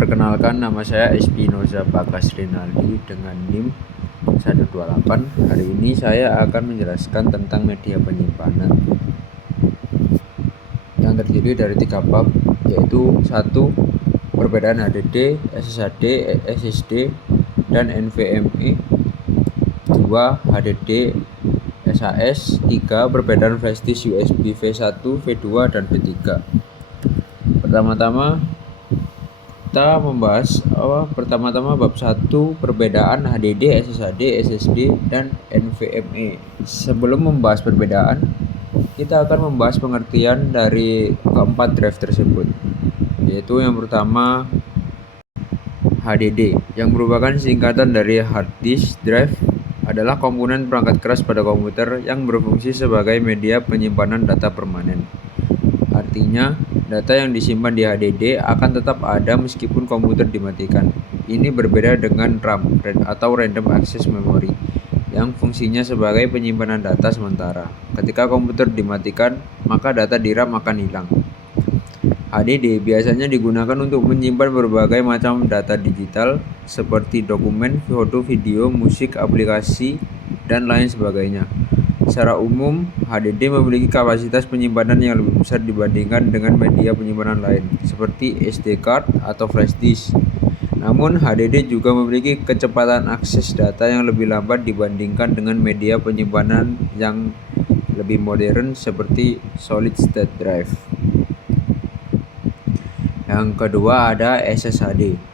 Perkenalkan, nama saya Espinoza Bagas Rinaldi dengan NIM 128. Hari ini saya akan menjelaskan tentang media penyimpanan yang terdiri dari 3 bab, yaitu 1. Perbedaan HDD, SSHD, SSD, dan NVMe. 2. HDD, SAS. 3. Perbedaan flash disk USB V1, V2, dan V3. Pertama-tama bab 1, perbedaan HDD, SSHD, SSD, dan NVMe. Sebelum membahas perbedaan, kita akan membahas pengertian dari keempat drive tersebut, yaitu yang pertama HDD, yang merupakan singkatan dari hard disk drive, adalah komponen perangkat keras pada komputer yang berfungsi sebagai media penyimpanan data permanen. Artinya, data yang disimpan di HDD akan tetap ada meskipun komputer dimatikan. Ini berbeda dengan RAM atau Random Access Memory yang fungsinya sebagai penyimpanan data sementara. Ketika komputer dimatikan, maka data di RAM akan hilang. HDD biasanya digunakan untuk menyimpan berbagai macam data digital seperti dokumen, foto, video, musik, aplikasi, dan lain sebagainya. Secara umum, HDD memiliki kapasitas penyimpanan yang lebih besar dibandingkan dengan media penyimpanan lain, seperti SD card atau flash disk. Namun, HDD juga memiliki kecepatan akses data yang lebih lambat dibandingkan dengan media penyimpanan yang lebih modern seperti solid state drive. Yang kedua ada SSHD,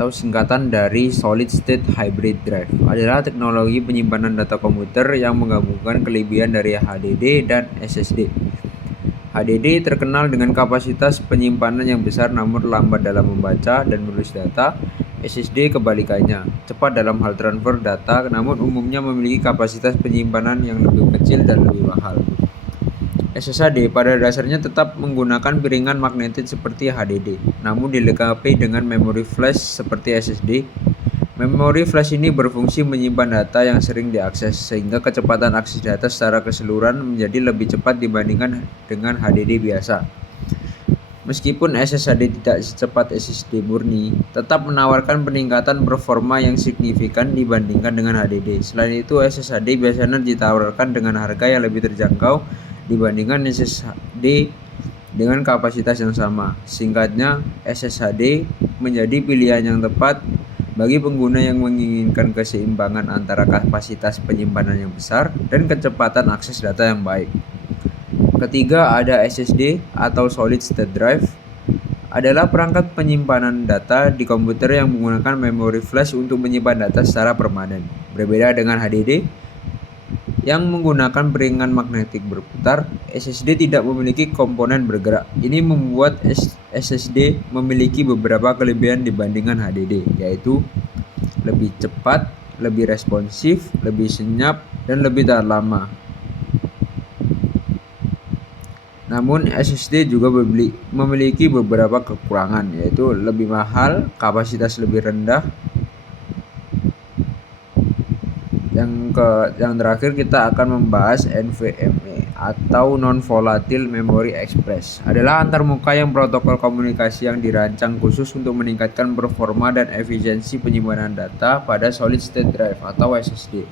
atau singkatan dari Solid State Hybrid Drive, adalah teknologi penyimpanan data komputer yang menggabungkan kelebihan dari HDD dan SSD. HDD terkenal dengan kapasitas penyimpanan yang besar namun lambat dalam membaca dan menulis data. SSD kebalikannya, cepat dalam hal transfer data namun umumnya memiliki kapasitas penyimpanan yang lebih kecil dan lebih mahal. SSHD pada dasarnya tetap menggunakan piringan magnetit seperti HDD, namun dilengkapi dengan memori flash seperti SSD. Memori flash ini berfungsi menyimpan data yang sering diakses, sehingga kecepatan akses data secara keseluruhan menjadi lebih cepat dibandingkan dengan HDD biasa. Meskipun SSHD tidak secepat SSD murni, tetap menawarkan peningkatan performa yang signifikan dibandingkan dengan HDD. Selain itu, SSHD biasanya ditawarkan dengan harga yang lebih terjangkau dibandingkan SSD dengan kapasitas yang sama. Singkatnya, SSHD menjadi pilihan yang tepat bagi pengguna yang menginginkan keseimbangan antara kapasitas penyimpanan yang besar dan kecepatan akses data yang baik. Ketiga, ada SSD atau Solid State Drive, adalah perangkat penyimpanan data di komputer yang menggunakan memori flash untuk menyimpan data secara permanen. Berbeda dengan HDD yang menggunakan piringan magnetik berputar, SSD tidak memiliki komponen bergerak. Ini membuat SSD memiliki beberapa kelebihan dibandingkan HDD, yaitu lebih cepat, lebih responsif, lebih senyap, dan lebih tahan lama. Namun SSD juga memiliki beberapa kekurangan, yaitu lebih mahal, kapasitas lebih rendah. Yang terakhir kita akan membahas NVMe atau Non-Volatile Memory Express, adalah antarmuka yang protokol komunikasi yang dirancang khusus untuk meningkatkan performa dan efisiensi penyimpanan data pada solid state drive atau SSD.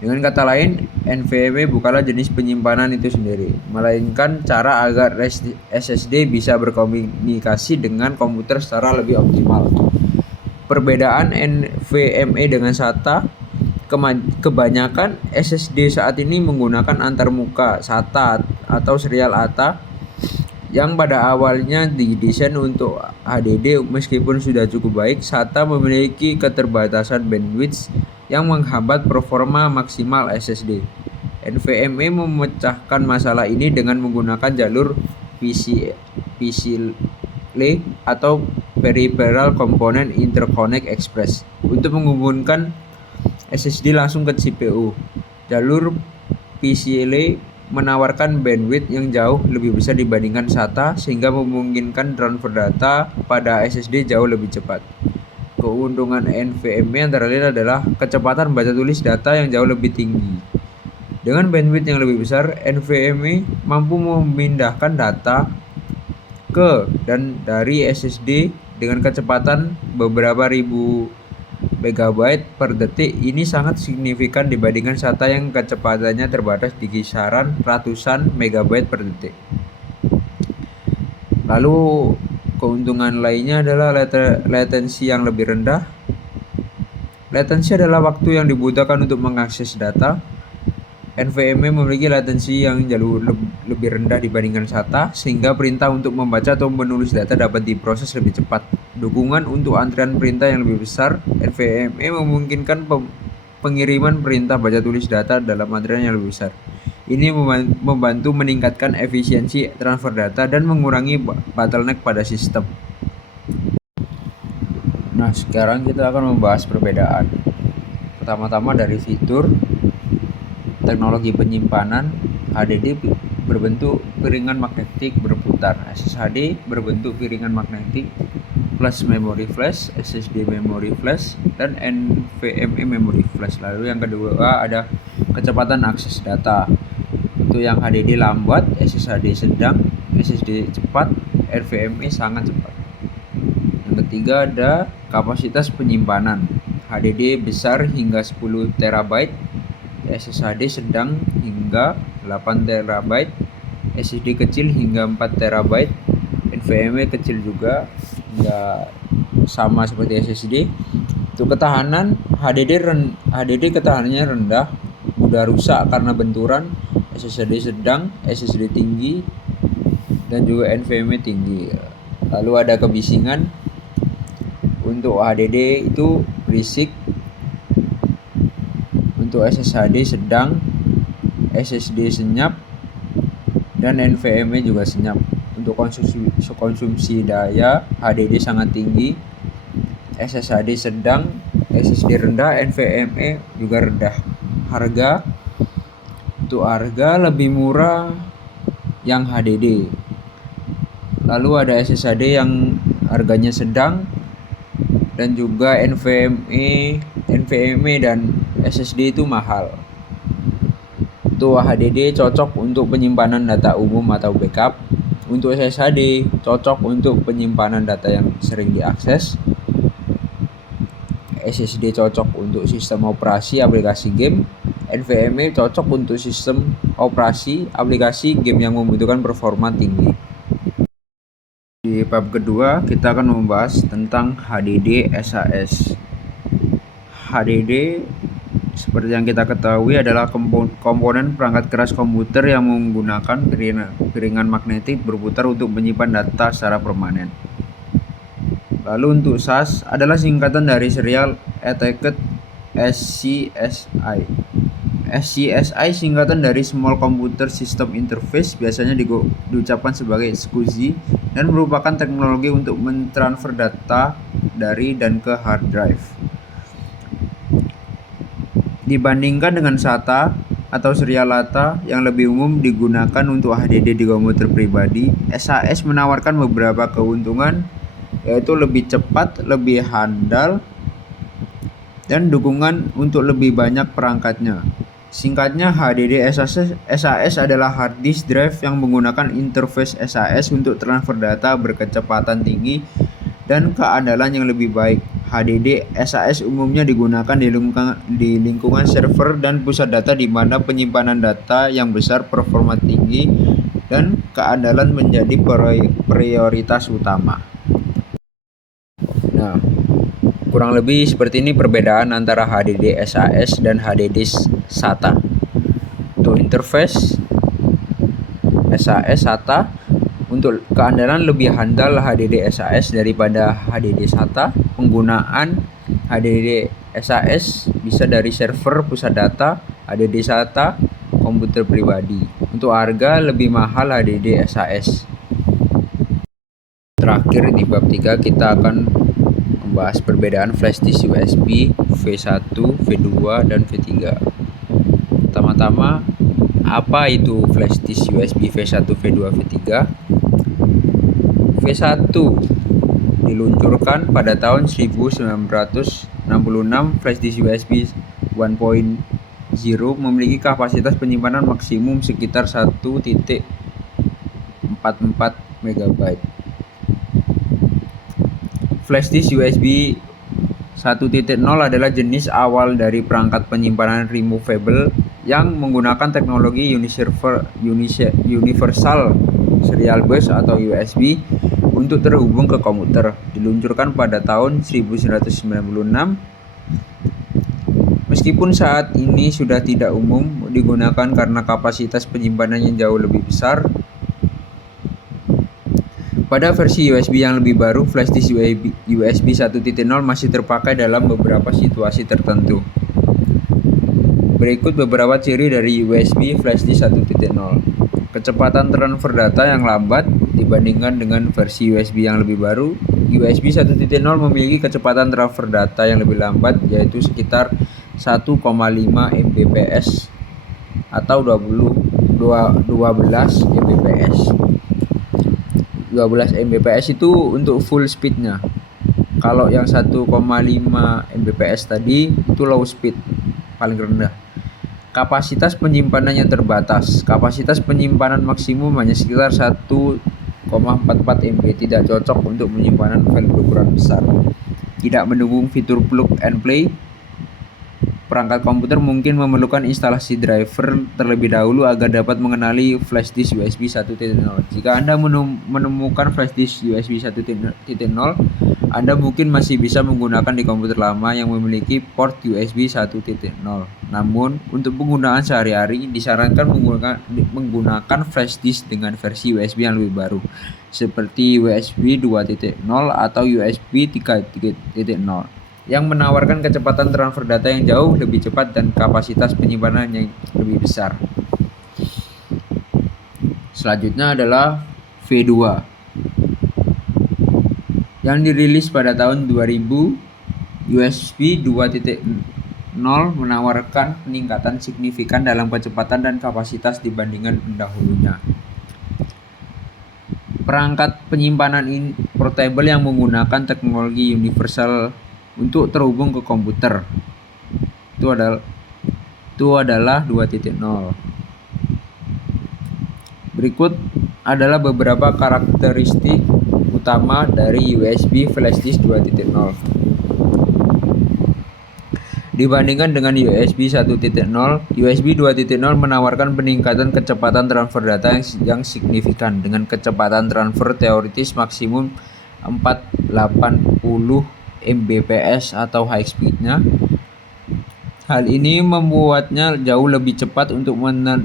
Dengan kata lain, NVMe bukanlah jenis penyimpanan itu sendiri, melainkan cara agar SSD bisa berkomunikasi dengan komputer secara lebih optimal. Perbedaan NVMe dengan SATA: kebanyakan SSD saat ini menggunakan antarmuka SATA atau serial ATA yang pada awalnya didesain untuk HDD. Meskipun sudah cukup baik, SATA memiliki keterbatasan bandwidth yang menghambat performa maksimal SSD. NVMe memecahkan masalah ini dengan menggunakan jalur PCIe atau Peripheral Component Interconnect Express untuk menghubungkan SSD langsung ke CPU. Jalur PCIe menawarkan bandwidth yang jauh lebih besar dibandingkan SATA, sehingga memungkinkan transfer data pada SSD jauh lebih cepat. Keuntungan NVMe antara lain adalah kecepatan baca tulis data yang jauh lebih tinggi. Dengan bandwidth yang lebih besar, NVMe mampu memindahkan data ke dan dari SSD dengan kecepatan beberapa ribu megabyte per detik. Ini sangat signifikan dibandingkan SATA yang kecepatannya terbatas di kisaran ratusan megabyte per detik. Lalu keuntungan lainnya adalah latensi yang lebih rendah. Latensi adalah waktu yang dibutuhkan untuk mengakses data. NVMe memiliki latensi yang jauh lebih rendah dibandingkan SATA, sehingga perintah untuk membaca atau menulis data dapat diproses lebih cepat. Dukungan untuk antrian perintah yang lebih besar. NVMe memungkinkan pengiriman perintah baca tulis data dalam antrian yang lebih besar. Ini membantu meningkatkan efisiensi transfer data dan mengurangi bottleneck pada sistem. Nah, sekarang kita akan membahas perbedaan. Pertama-tama dari fitur teknologi penyimpanan. HDD berbentuk piringan magnetik berputar. SSD berbentuk piringan magnetik plus memori flash, SSD memori flash, dan NVMe memori flash. Lalu yang kedua ada kecepatan akses data. Untuk yang HDD lambat, SSD sedang, SSD cepat, NVMe sangat cepat. Yang ketiga ada kapasitas penyimpanan. HDD besar hingga 10 TB, SSD sedang hingga 8 TB, SSD kecil hingga 4 TB, NVMe kecil juga, nggak sama seperti SSD. Untuk ketahanan, HDD ketahanannya rendah, mudah rusak karena benturan. SSD sedang, SSD tinggi, dan juga NVMe tinggi. Lalu ada kebisingan. Untuk HDD itu berisik. Untuk SSD sedang, SSD senyap, dan NVMe juga senyap. Untuk konsumsi daya, HDD sangat tinggi, SSD sedang, SSD rendah, NVMe juga rendah. Untuk harga lebih murah yang HDD. Lalu ada SSD yang harganya sedang, dan juga NVMe dan SSD itu mahal. Untuk HDD cocok untuk penyimpanan data umum atau backup. Untuk SSD cocok untuk penyimpanan data yang sering diakses. SSD cocok untuk sistem operasi aplikasi game. NVMe cocok untuk sistem operasi aplikasi game yang membutuhkan performa tinggi. Di bab kedua kita akan membahas tentang HDD SAS. HDD seperti yang kita ketahui adalah komponen perangkat keras komputer yang menggunakan piringan magnetik berputar untuk menyimpan data secara permanen. Lalu untuk SAS adalah singkatan dari Serial Attached SCSI. SCSI singkatan dari Small Computer System Interface, biasanya diucapkan sebagai SCSI, dan merupakan teknologi untuk mentransfer data dari dan ke hard drive. Dibandingkan dengan SATA atau serial data yang lebih umum digunakan untuk HDD di komputer pribadi, SAS menawarkan beberapa keuntungan, yaitu lebih cepat, lebih handal, dan dukungan untuk lebih banyak perangkatnya. Singkatnya, HDD SAS adalah hard disk drive yang menggunakan interface SAS untuk transfer data berkecepatan tinggi dan keandalan yang lebih baik. HDD SAS umumnya digunakan di lingkungan server dan pusat data di mana penyimpanan data yang besar, performa tinggi, dan keandalan menjadi prioritas utama. Nah, kurang lebih seperti ini perbedaan antara HDD SAS dan HDD SATA. Untuk interface SAS SATA, untuk keandalan lebih handal HDD SAS daripada HDD SATA. Penggunaan HDD SAS bisa dari server pusat data, HDD SATA komputer pribadi. Untuk harga lebih mahal HDD SAS. Terakhir di bab 3 kita akan membahas perbedaan flash disk USB V1, V2, dan V3. Pertama-tama, apa itu flash disk USB V1, V2, V3? V1 diluncurkan pada tahun 1966. Flash disk USB 1.0 memiliki kapasitas penyimpanan maksimum sekitar 1.44 MB. Flash disk USB 1.0 adalah jenis awal dari perangkat penyimpanan removable yang menggunakan teknologi Universal Serial Bus atau USB untuk terhubung ke komputer. Diluncurkan pada tahun 1996. Meskipun saat ini sudah tidak umum digunakan karena kapasitas penyimpanan yang jauh lebih besar, pada versi USB yang lebih baru, flash disk USB 1.0 masih terpakai dalam beberapa situasi tertentu. Berikut beberapa ciri dari USB flash disk 1.0. Kecepatan transfer data yang lambat dibandingkan dengan versi USB yang lebih baru. USB 1.0 memiliki kecepatan transfer data yang lebih lambat, yaitu sekitar 1,5 Mbps atau 12 Mbps. 12 Mbps itu untuk full speednya. Kalau yang 1,5 Mbps tadi itu low speed, paling rendah. Kapasitas penyimpanannya terbatas. Kapasitas penyimpanan maksimum hanya sekitar 1,44 MB, tidak cocok untuk penyimpanan file berukuran besar. Tidak mendukung fitur plug and play. Perangkat komputer mungkin memerlukan instalasi driver terlebih dahulu agar dapat mengenali flash disk USB 1.0. Jika Anda menemukan flash disk USB 1.0, Anda mungkin masih bisa menggunakan di komputer lama yang memiliki port USB 1.0. Namun, untuk penggunaan sehari-hari disarankan menggunakan flash disk dengan versi USB yang lebih baru, seperti USB 2.0 atau USB 3.0. yang menawarkan kecepatan transfer data yang jauh lebih cepat dan kapasitas penyimpanan yang lebih besar. Selanjutnya adalah V2 yang dirilis pada tahun 2000. USB 2.0 menawarkan peningkatan signifikan dalam kecepatan dan kapasitas dibandingkan pendahulunya. Perangkat penyimpanan ini portable yang menggunakan teknologi universal untuk terhubung ke komputer. Itu adalah 2.0. Berikut adalah beberapa karakteristik utama dari USB flash disk 2.0. Dibandingkan dengan USB 1.0, USB 2.0 menawarkan peningkatan kecepatan transfer data yang signifikan dengan kecepatan transfer teoritis maksimum 480 Mbps atau high speed-nya. Hal ini membuatnya jauh lebih cepat untuk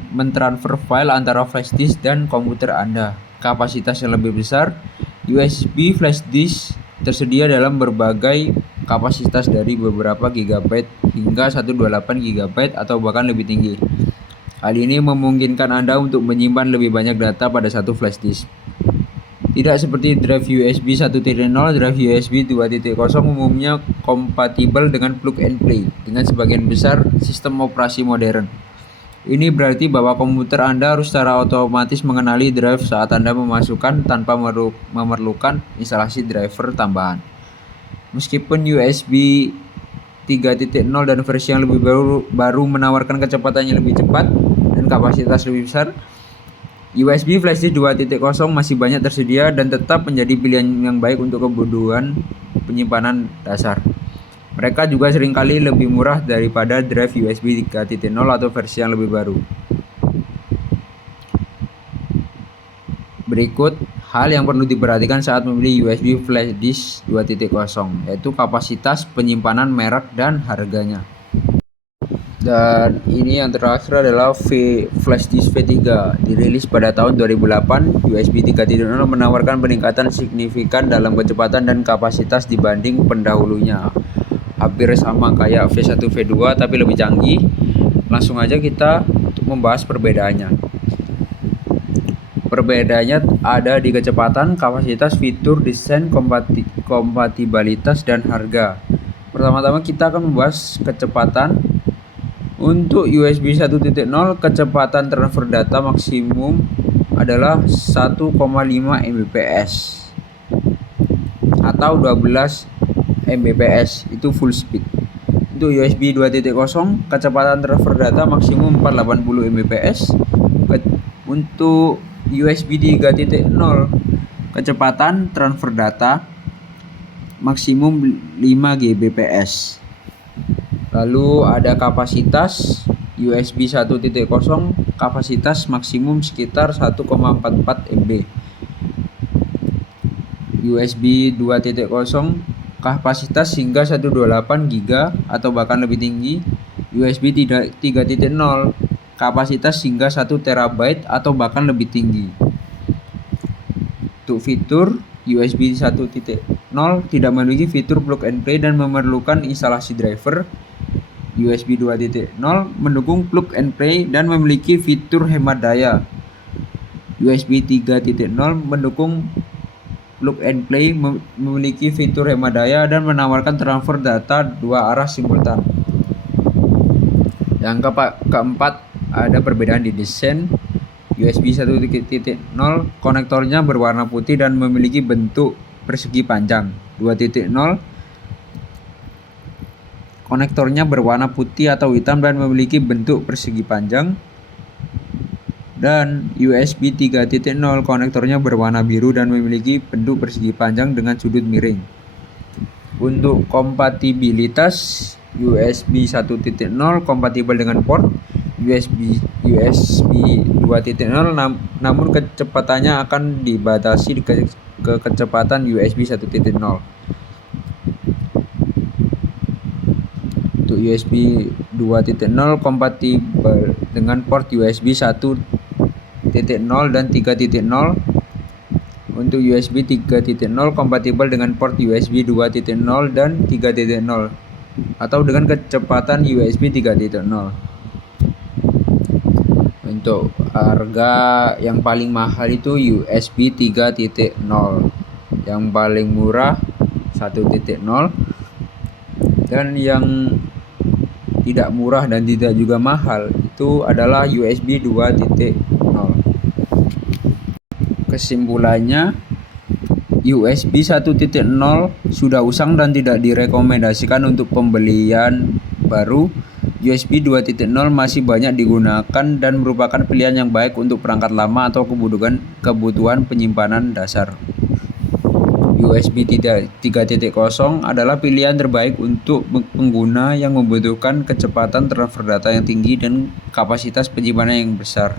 mentransfer file antara flash disk dan komputer Anda. Kapasitas yang lebih besar, USB flash disk tersedia dalam berbagai kapasitas dari beberapa GB hingga 128 GB atau bahkan lebih tinggi. Hal ini memungkinkan Anda untuk menyimpan lebih banyak data pada satu flash disk. Tidak seperti drive USB 1.0, drive USB 2.0 umumnya kompatibel dengan plug and play dengan sebagian besar sistem operasi modern. Ini berarti bahwa komputer Anda harus secara otomatis mengenali drive saat Anda memasukkan tanpa memerlukan instalasi driver tambahan. Meskipun USB 3.0 dan versi yang lebih baru menawarkan kecepatan yang lebih cepat dan kapasitas lebih besar, USB flash disk 2.0 masih banyak tersedia dan tetap menjadi pilihan yang baik untuk kebutuhan penyimpanan dasar. Mereka juga seringkali lebih murah daripada drive USB 3.0 atau versi yang lebih baru. Berikut hal yang perlu diperhatikan saat membeli USB flash disk 2.0, yaitu kapasitas penyimpanan, merek, dan harganya. Dan ini yang terakhir adalah flash disk V3, dirilis pada tahun 2008. USB 3.0 menawarkan peningkatan signifikan dalam kecepatan dan kapasitas dibanding pendahulunya. Hampir sama kayak V1 V2 tapi lebih canggih. Langsung aja kita membahas perbedaannya. Perbedaannya ada di kecepatan, kapasitas, fitur, desain, kompatibilitas, dan harga. Pertama-tama kita akan membahas kecepatan. Untuk USB 1.0, kecepatan transfer data maksimum adalah 1,5 Mbps atau 12 Mbps, itu full speed. Untuk USB 2.0, kecepatan transfer data maksimum 480 Mbps. Untuk USB 3.0, kecepatan transfer data maksimum 5 Gbps. Lalu ada kapasitas USB 1.0, kapasitas maksimum sekitar 1,44 MB. USB 2.0, kapasitas hingga 128 GB atau bahkan lebih tinggi. USB 3.0, kapasitas hingga 1 TB atau bahkan lebih tinggi. Untuk fitur, USB 1.0 tidak memiliki fitur plug and play dan memerlukan instalasi driver. USB 2.0 mendukung plug and play dan memiliki fitur hemat daya. USB 3.0 mendukung plug and play, memiliki fitur hemat daya dan menawarkan transfer data 2 arah simultan. Yang keempat, ada perbedaan di desain. USB 1.0 konektornya berwarna putih dan memiliki bentuk persegi panjang. 2.0 konektornya berwarna putih atau hitam dan memiliki bentuk persegi panjang. Dan USB 3.0 konektornya berwarna biru dan memiliki bentuk persegi panjang dengan sudut miring. Untuk kompatibilitas, USB 1.0 kompatibel dengan port USB 2.0, namun kecepatannya akan dibatasi ke kecepatan USB 1.0. Untuk USB 2.0 kompatibel dengan port USB 1.0 dan 3.0. Untuk USB 3.0 kompatibel dengan port USB 2.0 dan 3.0 atau dengan kecepatan USB 3.0. Untuk harga yang paling mahal itu USB 3.0, yang paling murah 1.0, dan yang tidak murah dan tidak juga mahal itu adalah USB 2.0. Kesimpulannya, USB 1.0 sudah usang dan tidak direkomendasikan untuk pembelian baru. USB 2.0 masih banyak digunakan dan merupakan pilihan yang baik untuk perangkat lama atau kebutuhan penyimpanan dasar. USB 3.0 adalah pilihan terbaik untuk pengguna yang membutuhkan kecepatan transfer data yang tinggi dan kapasitas penyimpanan yang besar.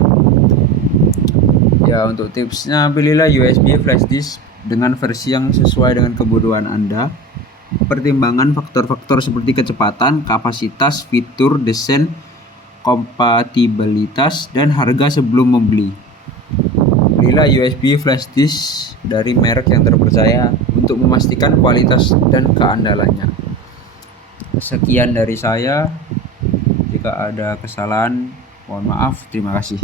Ya, untuk tipsnya, pilihlah USB flash disk dengan versi yang sesuai dengan kebutuhan Anda. Pertimbangan faktor-faktor seperti kecepatan, kapasitas, fitur, desain, kompatibilitas, dan harga sebelum membeli. Belilah USB flash disk dari merek yang terpercaya untuk memastikan kualitas dan keandalannya. Sekian dari saya. Jika ada kesalahan, mohon maaf. Terima kasih.